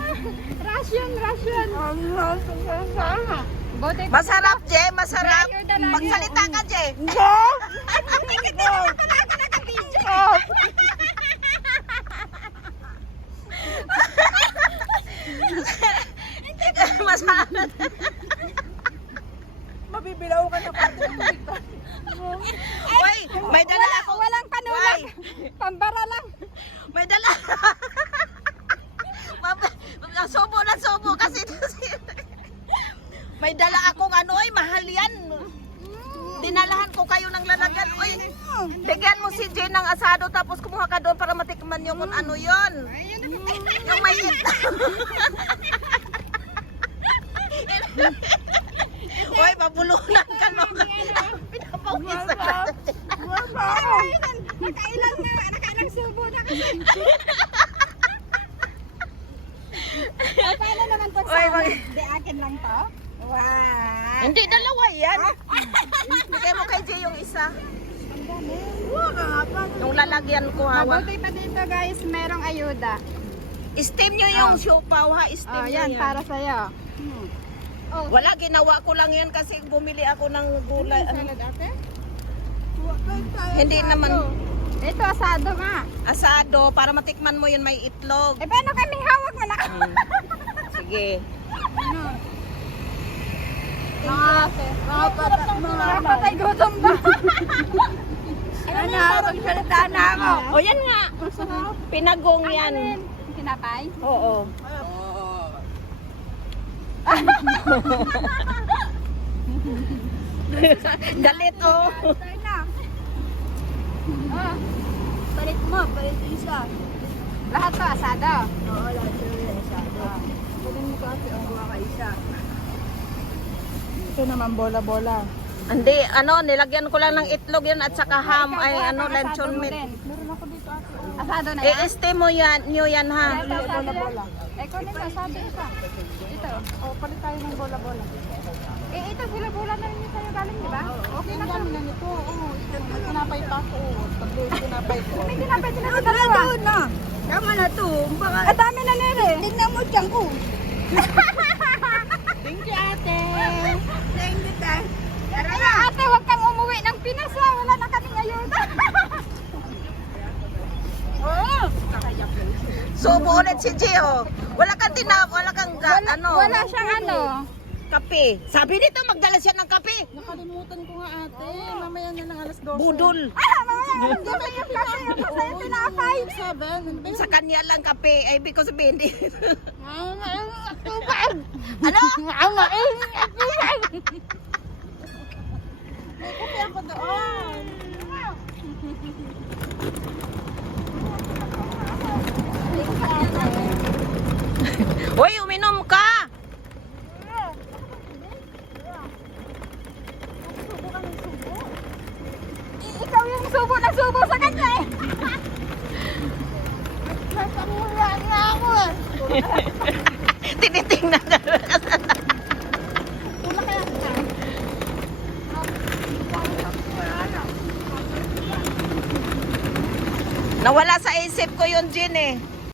Ration. Masarap, Je, masarap. Magsalita ka, Je. Hindi naman talaga naka-video. Hindi ka masarap. Mabibilaw ka na pati. Uy, may dala ako. Walang panulat. Pambara lang. May dala. Subo kasi. May dala akong ano, ay mahal yan. Dinalahan ko kayo ng lalagyan. Uy, bigyan mo si Jane ng asado tapos kumuha ka doon para matikman nyo kung ano yon. Yung may Uy, mabulunan ka no. Pinapawisan na. Nakailang subo na kasi. Paano naman pag sa di akin lang to? Wow. Hindi, dalawa yan. Bigay mo kay Jay yung isa. Yung lalagyan ko hawak. Mabuti pa dito guys, merong ayuda. Steam nyo yung siopaw ha. Steam nyo Yan, yan. para sa'yo. Wala, ginawa ko lang yan kasi bumili ako ng gulay. Hindi naman. Ito, asado nga. Asado, para matikman mo yun may itlog. Eh, paano kaming hawak mo na? Sige. Mga patay gutom ba? Magsalita na ako. O yan nga. Pinagong yan. Tinapay? Oo. Galit oh. Palit isa. Lahat to asado? Oo, lahat yung asado. Pwede mo kasi ang buha ka isa. Ito naman bola-bola. Hindi, ano, nilagyan ko lang ng itlog yan at saka ham ay ano, lechon meat. Meron ako dito ate. Asado na yan? I-steam mo yan, nyo yan ha. Bola-bola. Eh, kunin mo, asado isa. Ito. O, palit tayo ng bola-bola. Eh, ito sila bulan na rin sa'yo galing, di ba? Okay na kami na nito. Oo, may tinapay pa ako. Tatlo yung tinapay ko. May tinapay sila sa dalawa. na. Tama na to. Baka... Ang dami na nere. Tingnan mo dyan ko. Thank you ate. Thank you ate. Tara na. Ate, huwag kang umuwi ng Pinas ha. Wala na kaming ayuda. Oo. Subo ulit si Gio. Wala kang wala kang ano. Wala siyang ano. Kape. Sabi nito magdala siya ng kape. Nakalimutan ko nga ate. Mamaya na ng alas 12. Budol. Mamaya, yung kasi yung sa'yo tinapay. 7. Sa kanya lang kape. Ay, because hindi. Ano? May kape ako doon. Hoy, uminom ka. Ikaw yung subo na subo sa kanya eh. Nasamula na ako eh. Tinitingnan ka. Tula kaya ka. Nawala sa isip ko yun, Jin eh.